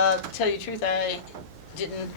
To tell you the truth, I didn't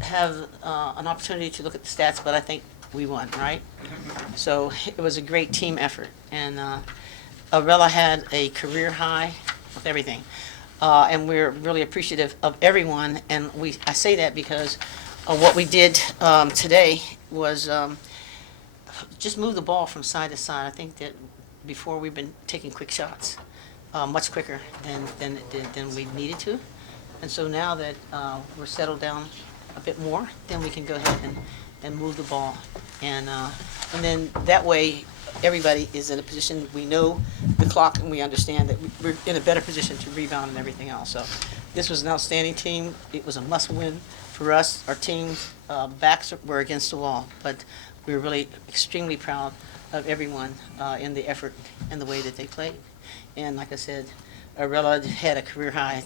have an opportunity to look at the stats, but I think we won, right? So it was a great team effort, and Arella had a career high with everything, and we're really appreciative of everyone. And I say that because what we did today was just move the ball from side to side. I think that before we've been taking quick shots, much quicker than we needed to. And so now that we're settled down a bit more, then we can go ahead and move the ball. And then that way, everybody is in a position, we know the clock and we understand that we're in a better position to rebound and everything else. So this was an outstanding team. It was a must-win for us. Our team's backs were against the wall, but we were really extremely proud of everyone in the effort and the way that they played. And like I said, Arella had a career high.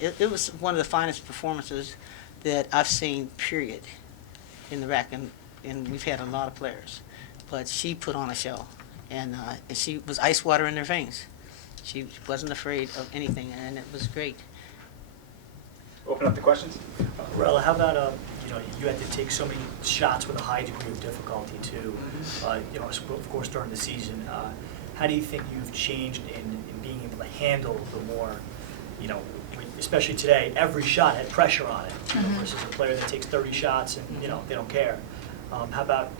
It was one of the finest performances that I've seen, period, in the RAC, and we've had a lot of players. But she put on a show, and she was ice water in their veins. She wasn't afraid of anything, and it was great. Open up the questions. Arella, how about you had to take so many shots with a high degree of difficulty too. Of course during the season. How do you think you've changed in being able to handle the more, especially today, every shot had pressure on it versus a player that takes 30 shots and they don't care. How about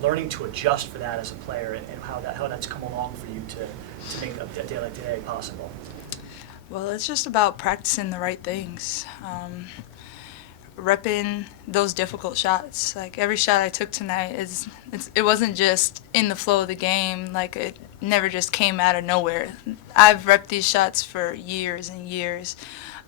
learning to adjust for that as a player and how that's come along for you to make a day like today possible? Well, it's just about practicing the right things. Repping those difficult shots. Like every shot I took tonight it wasn't just in the flow of the game. Like it never just came out of nowhere. I've repped these shots for years and years,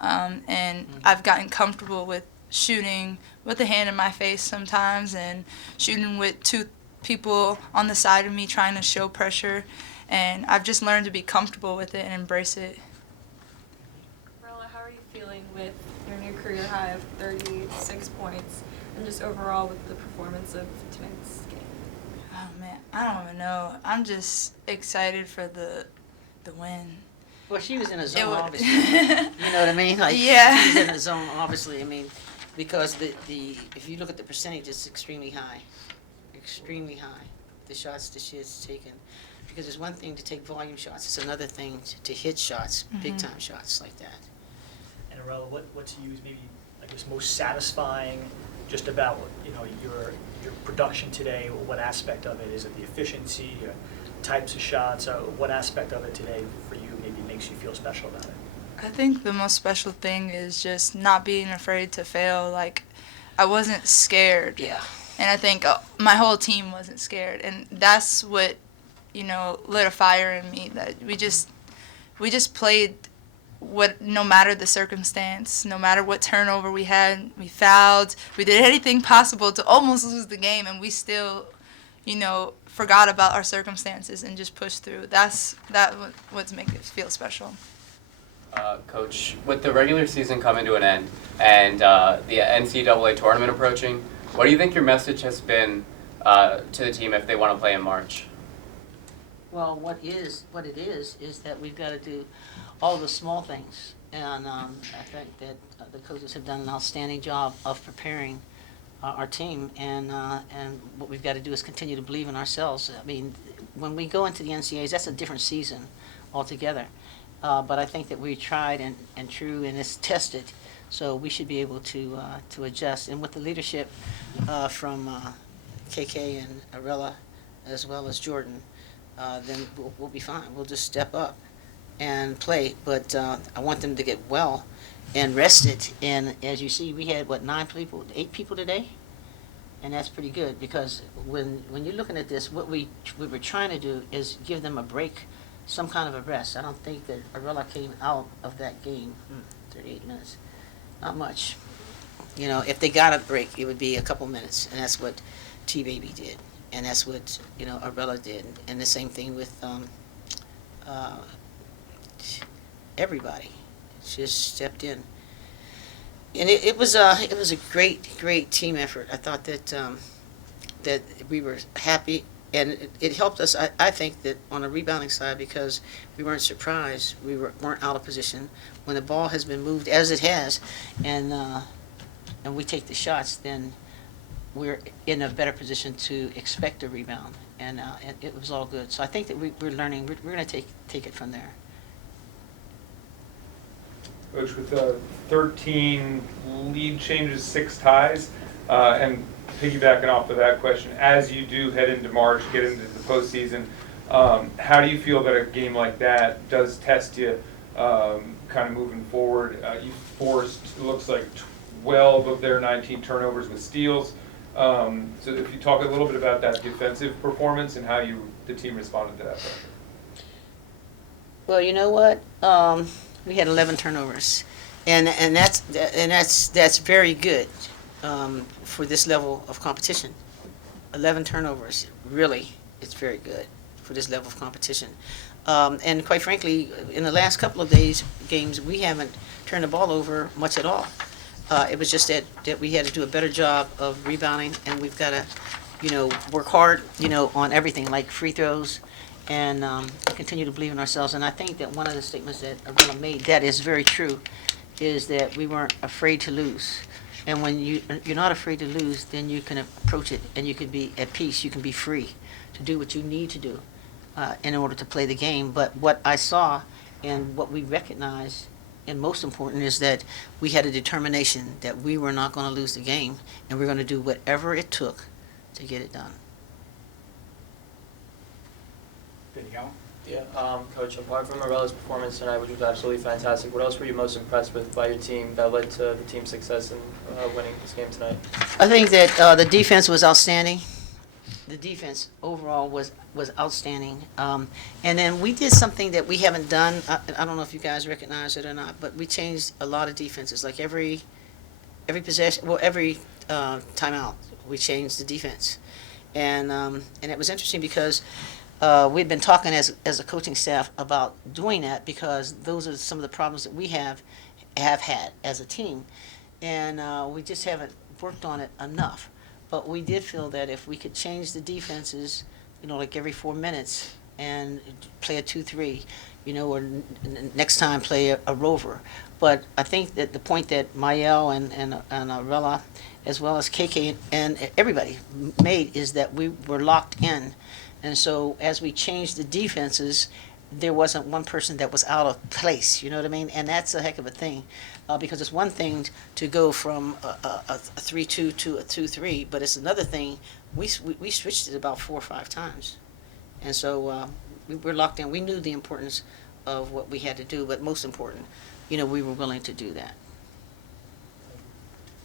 and I've gotten comfortable with shooting with a hand in my face sometimes, and shooting with two people on the side of me trying to show pressure. And I've just learned to be comfortable with it and embrace it. Arella, how are you feeling with your new career high of 36 points and just overall with the performance of tonight's game? Oh man, I don't even know. I'm just excited for the win. Well, she was in a zone, obviously. You know what I mean? Like, Yeah. she was in a zone, obviously. I mean, because if you look at the percentage, it's extremely high. Extremely high, the shots that she has taken. Because it's one thing to take volume shots, it's another thing to hit shots, big-time shots like that. And Arella, what to you is maybe, I guess, most satisfying just about your production today? What aspect of it? Is it the efficiency, or types of shots? What aspect of it today for you maybe makes you feel special about it? I think the most special thing is just not being afraid to fail. Like, I wasn't scared. Yeah. And I think my whole team wasn't scared. And that's what, lit a fire in me, that we just played no matter the circumstance, no matter what turnover we had, we fouled, we did anything possible to almost lose the game, and we still, forgot about our circumstances and just pushed through. That's what's making it feel special. Coach, with the regular season coming to an end and the NCAA tournament approaching, what do you think your message has been to the team if they want to play in March? Well, what it is that we've got to do all the small things. And I think that the coaches have done an outstanding job of preparing our team. And what we've got to do is continue to believe in ourselves. I mean, when we go into the NCAAs, that's a different season altogether. But I think that we tried and true, and it's tested. So we should be able to adjust. And with the leadership from KK and Arella, as well as Jordan, then we'll be fine. We'll just step up and play. But I want them to get well and rested. And as you see, we had, 8 people today? And that's pretty good, because when you're looking at this, what we were trying to do is give them a break, some kind of a rest. I don't think that Arella came out of that game 38 minutes. Not much. If they got a break, it would be a couple minutes, and that's what T-Baby did, and that's what Arella did, and the same thing with everybody. Just stepped in, and it was a great team effort. I thought that that we were happy and it helped us, I think, that on the rebounding side, because we weren't surprised, weren't out of position. When the ball has been moved, as it has, and we take the shots, then we're in a better position to expect a rebound, and it was all good. So I think that we're learning. We're going to take it from there. Coach, with 13 lead changes, 6 ties, and piggybacking off of that question, as you do head into March, get into the postseason, how do you feel that a game like that does test you kind of moving forward? You forced, it looks like, 12 of their 19 turnovers with steals. So if you talk a little bit about that defensive performance and how the team responded to that pressure. Well, you know what? We had 11 turnovers, and that's very good for this level of competition. 11 turnovers, really, it's very good for this level of competition. And quite frankly, in the last couple of games, we haven't turned the ball over much at all. It was just that we had to do a better job of rebounding, and we've got to, work hard, on everything like free throws, and continue to believe in ourselves. And I think that one of the statements that Arella made that is very true is that we weren't afraid to lose. And when you're not afraid to lose, then you can approach it and you can be at peace. You can be free to do what you need to do in order to play the game. But what I saw and what we recognized, and most important, is that we had a determination that we were not going to lose the game, and we're going to do whatever it took to get it done. Vivian? Yeah, Coach, apart from Arella's performance tonight, which was absolutely fantastic, what else were you most impressed with by your team that led to the team's success in winning this game tonight? I think that the defense was outstanding. The defense overall was outstanding. And then we did something that we haven't done. I don't know if you guys recognize it or not, but we changed a lot of defenses. Like every possession, every timeout, we changed the defense. And it was interesting because we'd been talking as a coaching staff about doing that, because those are some of the problems that we have had as a team, and we just haven't worked on it enough. But we did feel that if we could change the defenses, like every 4 minutes, and play a 2-3, or next time play a rover. But I think that the point that Mayel and Arella, as well as KK and everybody made, is that we were locked in. And so as we changed the defenses, there wasn't one person that was out of place, you know what I mean? And that's a heck of a thing, because it's one thing to go from a 3-2 to a 2-3, but it's another thing, we switched it about 4 or 5 times. And so we were locked in. We knew the importance of what we had to do, but most important, we were willing to do that.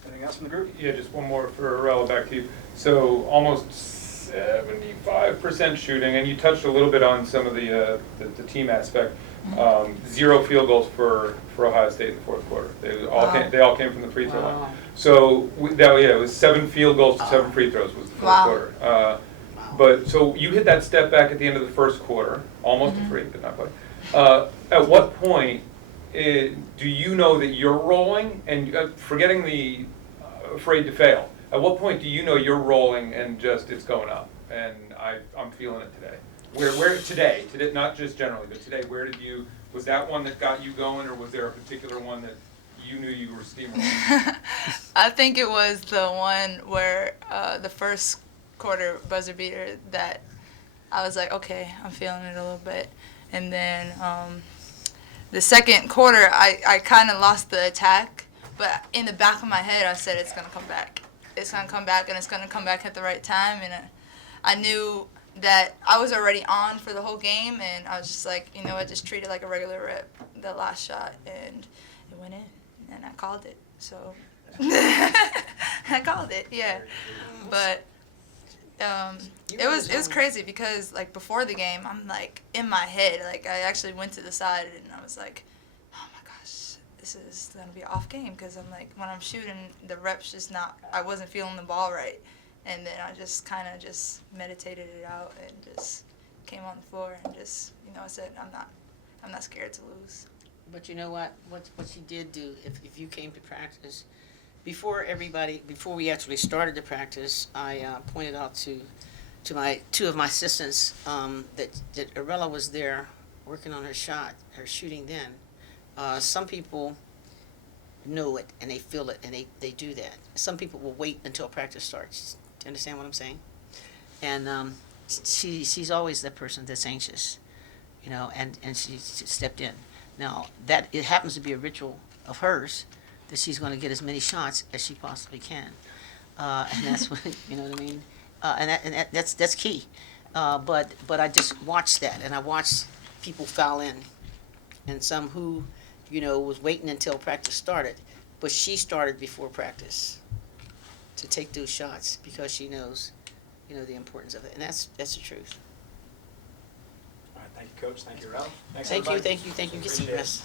Anything else from the group? Yeah, just one more for Arella, back to you. So almost 75% shooting, and you touched a little bit on some of the team aspect. 0 field goals for Ohio State in the fourth quarter. They all came from the free throw line. So it was 7 field goals to 7 free throws was the fourth quarter. But so you hit that step back at the end of the first quarter, almost a free, but not quite. At what point do you know that you're rolling, and forgetting the afraid to fail? At what point do you know you're rolling and just it's going up, and I'm feeling it today? Where today, not just generally, but today, was that one that got you going, or was there a particular one that you knew you were steamrolling? I think it was the one where the first quarter buzzer beater that I was like, okay, I'm feeling it a little bit. And then the second quarter, I kind of lost the attack, but in the back of my head, I said it's going to come back. It's going to come back, and it's going to come back at the right time. And I knew that I was already on for the whole game, and I was just like, I just treated it like a regular rep, the last shot, and it went in, and I called it. So I called it, yeah. But it was crazy because, like, before the game, I'm, like, in my head. Like, I actually went to the side, and I was like, oh, my gosh, this is going to be an off game, because I'm, like, when I'm shooting, the rep's just not, I wasn't feeling the ball right. And then I just kind of just meditated it out and just came on the floor and just, I said, I'm not scared to lose. But you know what she did do, if you came to practice, before we actually started the practice, I pointed out to to my two of my assistants that Arella was there working on her shot, her shooting then. Some people know it and they feel it and they do that. Some people will wait until practice starts. Do you understand what I'm saying? And she's always that person that's anxious, you know, and she stepped in. Now, that it happens to be a ritual of hers that she's going to get as many shots as she possibly can. And that's what, you know what I mean? That's key. But I just watched that, and I watched people foul in, and some who, you know, was waiting until practice started, but she started before practice to take those shots because she knows, you know, the importance of it, and that's the truth. All right, thank you, Coach. Thank you, Rel. Thanks, Thank you, everybody. thank you. Get some Appreciate it. rest.